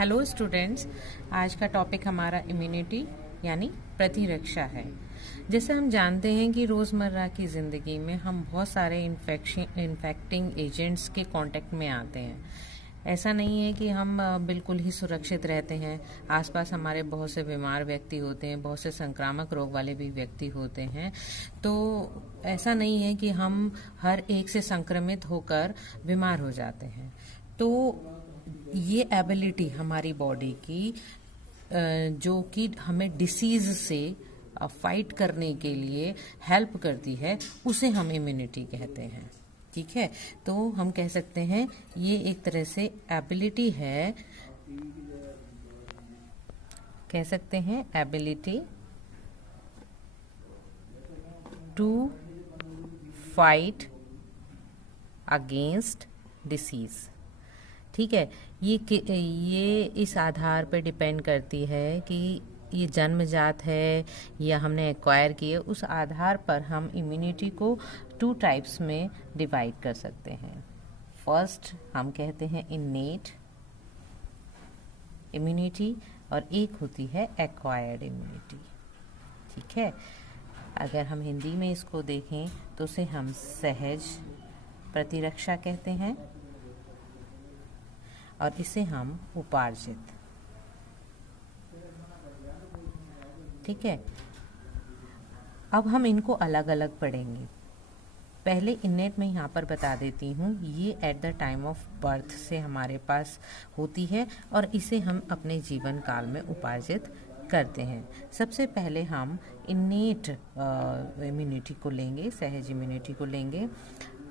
Hello students, आज का topic हमारा इम्यूनिटी यानी प्रतिरक्षा है। जैसे हम जानते हैं कि रोज़मर्रा की ज़िंदगी में हम बहुत सारे इन्फेक्टिंग एजेंट्स के कांटेक्ट में आते हैं। ऐसा नहीं है कि हम बिल्कुल ही सुरक्षित रहते हैं। आसपास हमारे बहुत से बीमार व्यक्ति होते हैं, बहुत से संक्रामक रोग वाले भी व्यक्ति होते हैं। तो ऐसा नहीं है कि हम हर एक से संक्रमित होकर बीमार हो जाते हैं। तो ये एबिलिटी हमारी बॉडी की जो कि हमें डिसीज से फाइट करने के लिए हेल्प करती है, उसे हम इम्यूनिटी कहते हैं। ठीक है, तो हम कह सकते हैं ये एक तरह से एबिलिटी है, कह सकते हैं ability to fight against disease. ठीक है, ये इस आधार पर डिपेंड करती है कि ये जन्मजात है या हमने एक्वायर की है। उस आधार पर हम इम्यूनिटी को 2 टाइप्स में डिवाइड कर सकते हैं। फर्स्ट हम कहते हैं इन्नेट इम्यूनिटी और एक होती है एक्वायर्ड इम्यूनिटी। ठीक है, अगर हम हिंदी में इसको देखें तो उसे हम सहज प्रतिरक्षा कहते हैं और इसे हम उपार्जित। ठीक है, अब हम इनको अलग अलग पढ़ेंगे। पहले इन्नेट में यहाँ पर बता देती हूँ, ये at the time of birth से हमारे पास होती है और इसे हम अपने जीवन काल में उपार्जित करते हैं। सबसे पहले हम इन्नेट इम्यूनिटी को लेंगे, सहज इम्यूनिटी को लेंगे।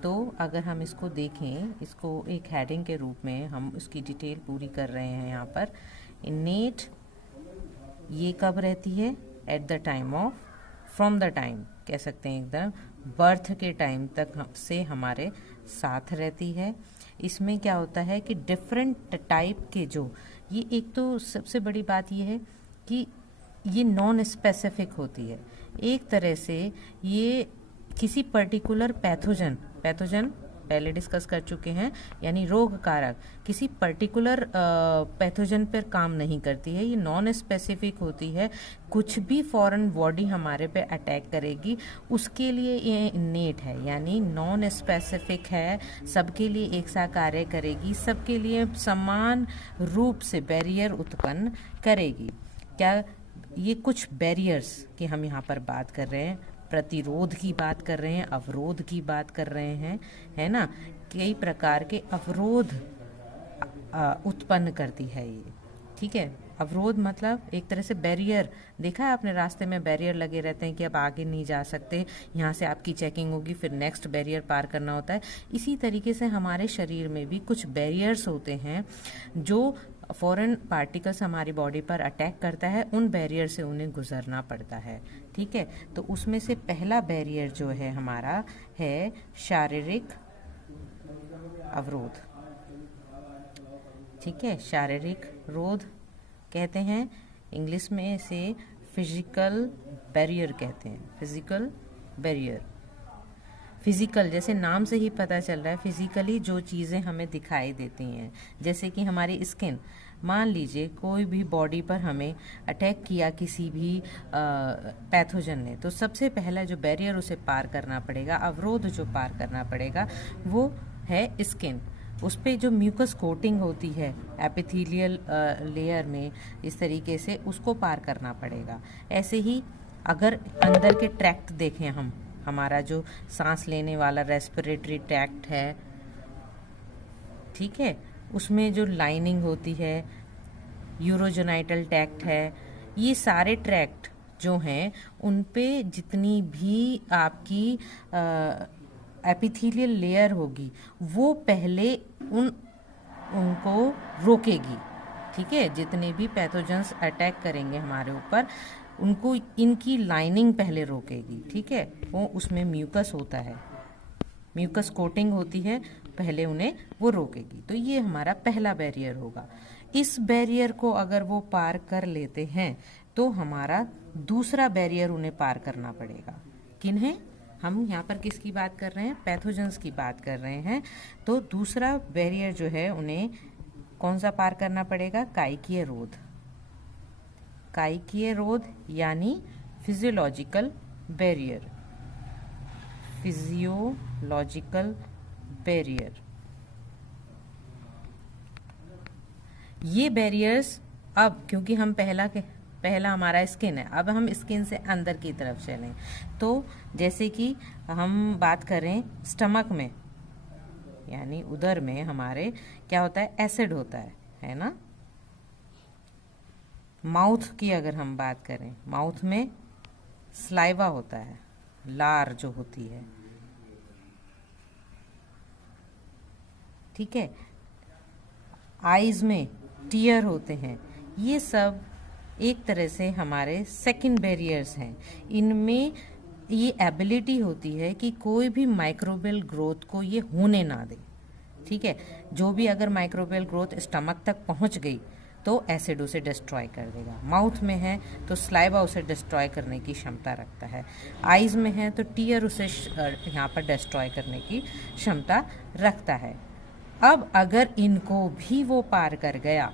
तो अगर हम इसको देखें, इसको एक हेडिंग के रूप में हम इसकी डिटेल पूरी कर रहे हैं यहाँ पर। इन्नेट ये कब रहती है? At the time of, from the time कह सकते हैं, एकदम बर्थ के टाइम तक से हमारे साथ रहती है। इसमें क्या होता है कि डिफरेंट टाइप के जो ये, एक तो सबसे बड़ी बात ये है कि ये नॉन स्पेसिफिक होती है। एक तरह से ये किसी पर्टिकुलर पैथोजन पहले डिस्कस कर चुके हैं, यानी रोग कारक किसी पर्टिकुलर पैथोजन पर काम नहीं करती है। ये नॉन स्पेसिफिक होती है। कुछ भी फॉरेन बॉडी हमारे पे अटैक करेगी उसके लिए ये इन्नेट है, यानी नॉन स्पेसिफिक है, सबके लिए एक सा कार्य करेगी, सबके लिए समान रूप से बैरियर उत्पन्न करेगी। क्या ये कुछ बैरियर्स की हम यहाँ पर बात कर रहे हैं, प्रतिरोध की बात कर रहे हैं, अवरोध की बात कर रहे हैं, है ना। कई प्रकार के अवरोध उत्पन्न करती है ये। ठीक है, अवरोध मतलब एक तरह से बैरियर। देखा है आपने, रास्ते में बैरियर लगे रहते हैं कि अब आगे नहीं जा सकते, यहाँ से आपकी चेकिंग होगी, फिर नेक्स्ट बैरियर पार करना होता है। इसी तरीके से हमारे शरीर में भी कुछ बैरियर्स होते हैं जो फॉरेन पार्टिकल्स हमारी बॉडी पर अटैक करता है, उन बैरियर से उन्हें गुजरना पड़ता है। ठीक है, तो उसमें से पहला बैरियर जो है हमारा है शारीरिक अवरोध। ठीक है, शारीरिक रोध कहते हैं, इंग्लिश में इसे फिजिकल बैरियर कहते हैं। फिजिकल बैरियर, फिजिकल जैसे नाम से ही पता चल रहा है, फिजिकली जो चीज़ें हमें दिखाई देती हैं, जैसे कि हमारी स्किन। मान लीजिए कोई भी बॉडी पर हमें अटैक किया किसी भी पैथोजन ने, तो सबसे पहला जो बैरियर उसे पार करना पड़ेगा, अवरोध जो पार करना पड़ेगा, वो है स्किन। उस पर जो म्यूकस कोटिंग होती है एपिथेलियल लेयर में, इस तरीके से उसको पार करना पड़ेगा। ऐसे ही अगर अंदर के ट्रैक्ट देखें हम, हमारा जो सांस लेने वाला रेस्पिरेटरी ट्रैक्ट है, ठीक है, उसमें जो लाइनिंग होती है, यूरोजेनाइटल ट्रैक्ट है, ये सारे ट्रैक्ट जो हैं उन पे जितनी भी आपकी एपिथेलियल लेयर होगी वो पहले उनको रोकेगी। ठीक है, जितने भी पैथोजेंस अटैक करेंगे हमारे ऊपर, उनको इनकी लाइनिंग पहले रोकेगी। ठीक है, वो उसमें म्यूकस होता है, म्यूकस कोटिंग होती है, पहले उन्हें वो रोकेगी। तो ये हमारा पहला बैरियर होगा। इस बैरियर को अगर वो पार कर लेते हैं तो हमारा दूसरा बैरियर उन्हें पार करना पड़ेगा। किन्हें? हम यहाँ पर किसकी बात कर रहे हैं? पैथोजेंस की बात कर रहे हैं। तो दूसरा बैरियर जो है उन्हें कौन सा पार करना पड़ेगा? काइकीय रोध। काइकीय रोध यानी फिजियोलॉजिकल बैरियर। Physiological barrier. ये बैरियर्स, अब क्योंकि हम पहला हमारा स्किन है, अब हम स्किन से अंदर की तरफ चलें तो जैसे कि हम बात करें स्टमक में यानी उदर में हमारे क्या होता है? एसिड होता है ना। माउथ की अगर हम बात करें, माउथ में स्लाइवा होता है, लार जो होती है, ठीक है। आईज में टीयर होते हैं। ये सब एक तरह से हमारे सेकंड बैरियर्स हैं। इनमें ये एबिलिटी होती है कि कोई भी माइक्रोबियल ग्रोथ को ये होने ना दे, ठीक है। जो भी अगर माइक्रोबियल ग्रोथ स्टमक तक पहुंच गई तो एसिड उसे डिस्ट्रॉय कर देगा। माउथ में है तो स्लाइवा उसे डिस्ट्रॉय करने की क्षमता रखता है। आइज में है तो टीयर उसे यहाँ पर डिस्ट्रॉय करने की क्षमता रखता है। अब अगर इनको भी वो पार कर गया,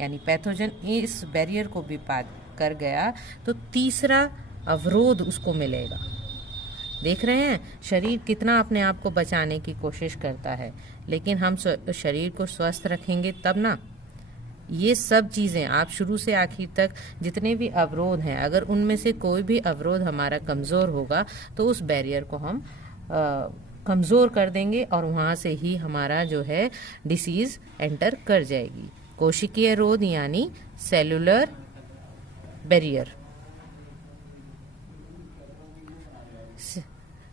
यानी पैथोजन इस बैरियर को भी पार कर गया, तो तीसरा अवरोध उसको मिलेगा। देख रहे हैं शरीर कितना अपने आप को बचाने की कोशिश करता है, लेकिन हम शरीर को स्वस्थ रखेंगे तब ना। ये सब चीज़ें आप शुरू से आखिर तक जितने भी अवरोध हैं, अगर उनमें से कोई भी अवरोध हमारा कमज़ोर होगा तो उस बैरियर को हम कमज़ोर कर देंगे और वहाँ से ही हमारा जो है डिसीज़ एंटर कर जाएगी। कोशिकीय रोध यानी सेलुलर बैरियर।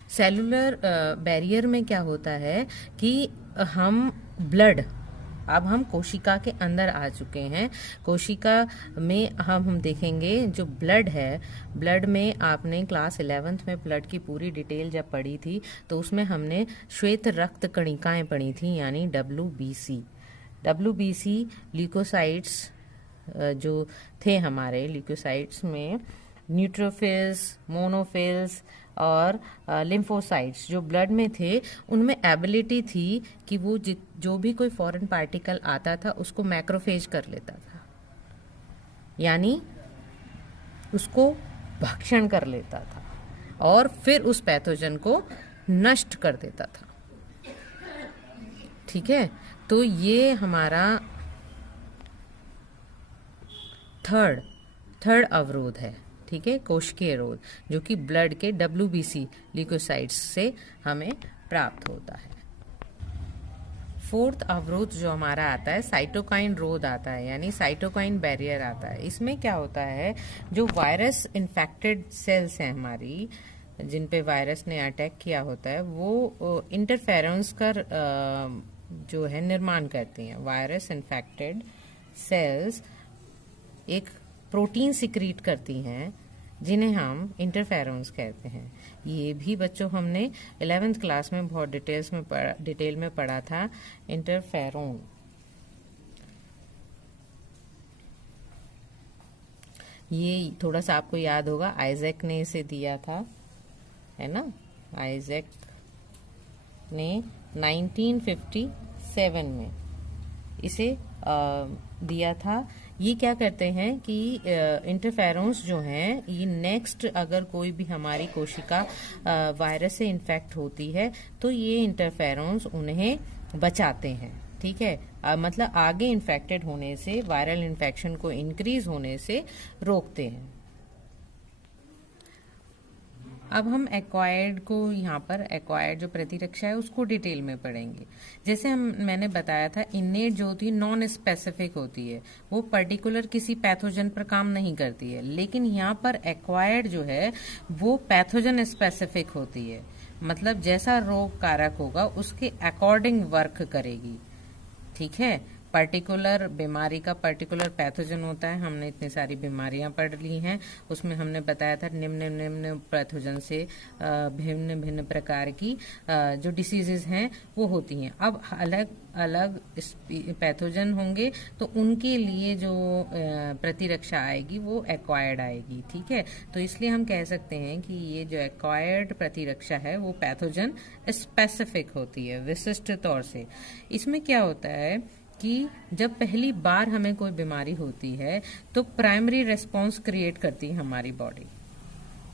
सेलुलर बैरियर में क्या होता है कि हम ब्लड, अब हम कोशिका के अंदर आ चुके हैं। कोशिका में हम देखेंगे जो ब्लड है, ब्लड में आपने क्लास 11th में ब्लड की पूरी डिटेल जब पढ़ी थी तो उसमें हमने श्वेत रक्त कणिकाएं पढ़ी थी, यानी WBC ल्यूकोसाइट्स जो थे हमारे। ल्यूकोसाइट्स में न्यूट्रोफिल्स, मोनोफिल्स और लिम्फोसाइट्स जो ब्लड में थे, उनमें एबिलिटी थी कि वो जो भी कोई फॉरेन पार्टिकल आता था उसको मैक्रोफेज कर लेता था, यानी उसको भक्षण कर लेता था और फिर उस पैथोजन को नष्ट कर देता था, ठीक है। तो ये हमारा थर्ड अवरोध है, ठीक है, कोशिकीय रोध, जो कि ब्लड के WBC ल्यूकोसाइट्स से हमें प्राप्त होता है। फोर्थ अवरोध जो हमारा आता है साइटोकाइन रोध आता है, यानी साइटोकाइन बैरियर आता है। इसमें क्या होता है, जो वायरस इन्फेक्टेड सेल्स हैं हमारी, जिन पे वायरस ने अटैक किया होता है, वो इंटरफेरेंस का जो है निर्माण करती हैं। वायरस इन्फेक्टेड सेल्स एक प्रोटीन सिक्रीट करती हैं जिन्हें हम इंटरफेरोन्स कहते हैं। ये भी बच्चों हमने 11th क्लास में बहुत डिटेल में पढ़ा था। इंटरफेरोन ये थोड़ा सा आपको याद होगा, आइजैक ने इसे दिया था, है ना। आइजैक ने 1957 में इसे दिया था। ये क्या करते हैं कि इंटरफेरोन्स जो हैं, ये नेक्स्ट अगर कोई भी हमारी कोशिका वायरस से इन्फेक्ट होती है तो ये इंटरफेरोन्स उन्हें बचाते हैं, ठीक है। मतलब आगे इन्फेक्टेड होने से, वायरल इन्फेक्शन को इंक्रीज होने से रोकते हैं। अब हम एक्वायर्ड को, यहाँ पर एक्वायर्ड जो प्रतिरक्षा है उसको डिटेल में पढ़ेंगे। जैसे मैंने बताया था, इनेट जो होती है नॉन स्पेसिफिक होती है, वो पर्टिकुलर किसी पैथोजन पर काम नहीं करती है। लेकिन यहाँ पर एक्वायर्ड जो है वो पैथोजन स्पेसिफिक होती है, मतलब जैसा रोग कारक होगा उसके अकॉर्डिंग वर्क करेगी, ठीक है। पर्टिकुलर बीमारी का पर्टिकुलर पैथोजन होता है। हमने इतनी सारी बीमारियां पढ़ ली हैं, उसमें हमने बताया था निम्न पैथोजन से भिन्न भिन्न प्रकार की जो डिसीजेज हैं वो होती हैं। अब अलग अलग पैथोजन होंगे तो उनके लिए जो प्रतिरक्षा आएगी वो एक्वायर्ड आएगी, ठीक है। तो इसलिए हम कह सकते हैं कि ये जो एक्वायर्ड प्रतिरक्षा है वो पैथोजन स्पेसिफिक होती है, विशिष्ट तौर से। इसमें क्या होता है कि जब पहली बार हमें कोई बीमारी होती है तो प्राइमरी रेस्पॉन्स क्रिएट करती है हमारी बॉडी।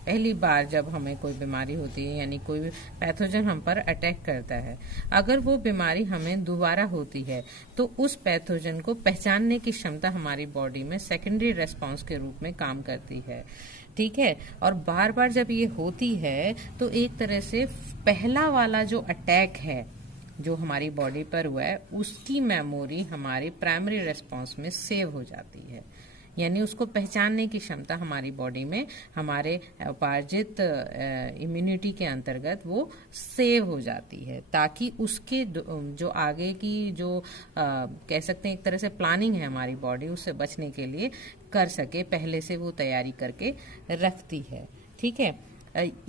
पहली बार जब हमें कोई बीमारी होती है यानी कोई पैथोजन हम पर अटैक करता है, अगर वो बीमारी हमें दोबारा होती है तो उस पैथोजन को पहचानने की क्षमता हमारी बॉडी में सेकेंडरी रेस्पॉन्स के रूप में काम करती है। ठीक है, और बार बार जब ये होती है तो एक तरह से पहला वाला जो अटैक है जो हमारी बॉडी पर हुआ है उसकी मेमोरी हमारी प्राइमरी रेस्पॉन्स में सेव हो जाती है, यानी उसको पहचानने की क्षमता हमारी बॉडी में हमारे उपार्जित इम्यूनिटी के अंतर्गत वो सेव हो जाती है, ताकि उसके जो आगे की जो कह सकते हैं एक तरह से प्लानिंग है हमारी बॉडी उससे बचने के लिए कर सके, पहले से वो तैयारी करके रखती है। ठीक है,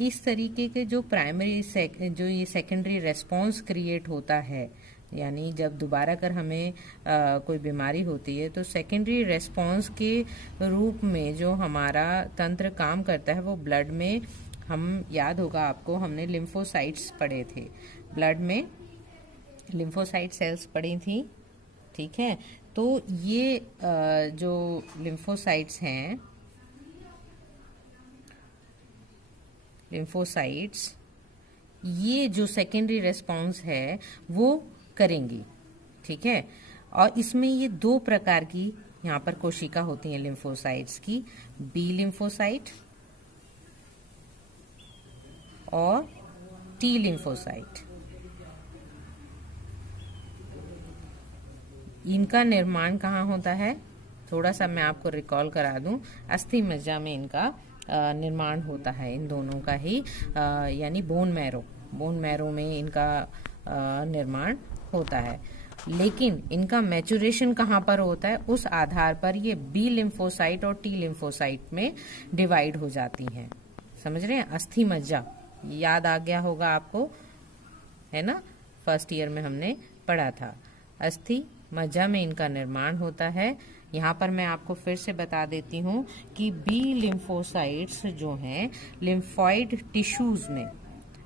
इस तरीके के जो प्राइमरी जो ये सेकेंडरी रेस्पॉन्स क्रिएट होता है, यानी जब दोबारा कर हमें कोई बीमारी होती है तो सेकेंडरी रेस्पॉन्स के रूप में जो हमारा तंत्र काम करता है वो ब्लड में, हम याद होगा आपको हमने लिम्फोसाइट्स पढ़े थे, ब्लड में लिम्फोसाइट सेल्स पढ़ी थी। ठीक है, तो ये जो लिम्फोसाइट्स हैं, लिम्फोसाइट्स ये जो सेकेंडरी रेस्पॉन्स है वो करेंगी। ठीक है, और इसमें ये दो प्रकार की यहाँ पर कोशिका होती हैं लिम्फोसाइट्स की, बी लिम्फोसाइट और टी लिम्फोसाइट। इनका निर्माण कहाँ होता है, थोड़ा सा मैं आपको रिकॉल करा दूं, अस्थि मज्जा में इनका निर्माण होता है, इन दोनों का ही यानी बोन मैरो में इनका निर्माण होता है। लेकिन इनका मैचुरेशन कहाँ पर होता है, उस आधार पर ये बी लिम्फोसाइट और टी लिम्फोसाइट में डिवाइड हो जाती हैं। समझ रहे हैं, अस्थि मज्जा याद आ गया होगा आपको, है ना, फर्स्ट ईयर में हमने पढ़ा था। अस्थि मज्जा में इनका निर्माण होता है। यहाँ पर मैं आपको फिर से बता देती हूँ कि बी लिम्फोसाइट्स जो हैं लिम्फॉइड टिश्यूज में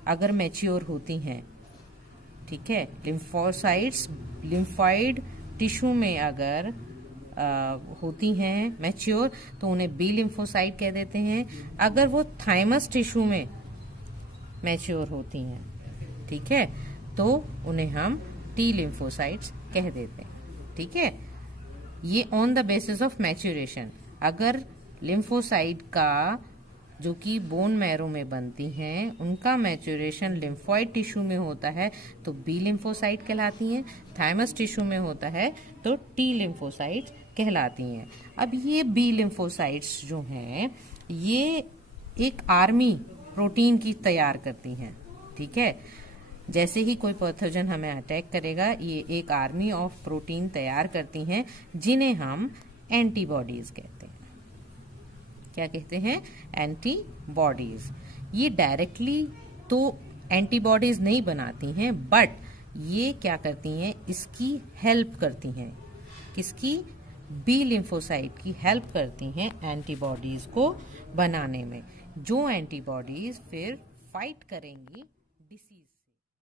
अगर मैच्योर होती हैं, ठीक है, लिम्फोसाइट्स लिम्फॉइड टिश्यू में अगर होती हैं मैच्योर तो उन्हें बी लिम्फोसाइट कह देते हैं। अगर वो थाइमस टिश्यू में मैच्योर होती हैं, ठीक है, तो उन्हें हम टी लिम्फोसाइट्स कह देते हैं। ठीक है, ये on the basis of maturation, अगर लिम्फोसाइट का जो कि बोन मैरो में बनती हैं उनका मैच्योरेशन लिम्फॉइड टिश्यू में होता है तो बी लिम्फोसाइट कहलाती हैं, थाइमस टिश्यू में होता है तो टी लिम्फोसाइट कहलाती हैं। अब ये बी लिम्फोसाइट्स जो हैं ये एक आर्मी प्रोटीन की तैयार करती हैं। ठीक है, जैसे ही कोई पैथोजन हमें अटैक करेगा ये एक आर्मी ऑफ प्रोटीन तैयार करती हैं जिन्हें हम एंटीबॉडीज कहते हैं। क्या कहते हैं, एंटीबॉडीज। ये डायरेक्टली तो एंटीबॉडीज नहीं बनाती हैं, बट ये क्या करती हैं, इसकी हेल्प करती हैं, किसकी, बी लिम्फोसाइट की हेल्प करती हैं एंटीबॉडीज को बनाने में, जो एंटीबॉडीज फिर फाइट करेंगी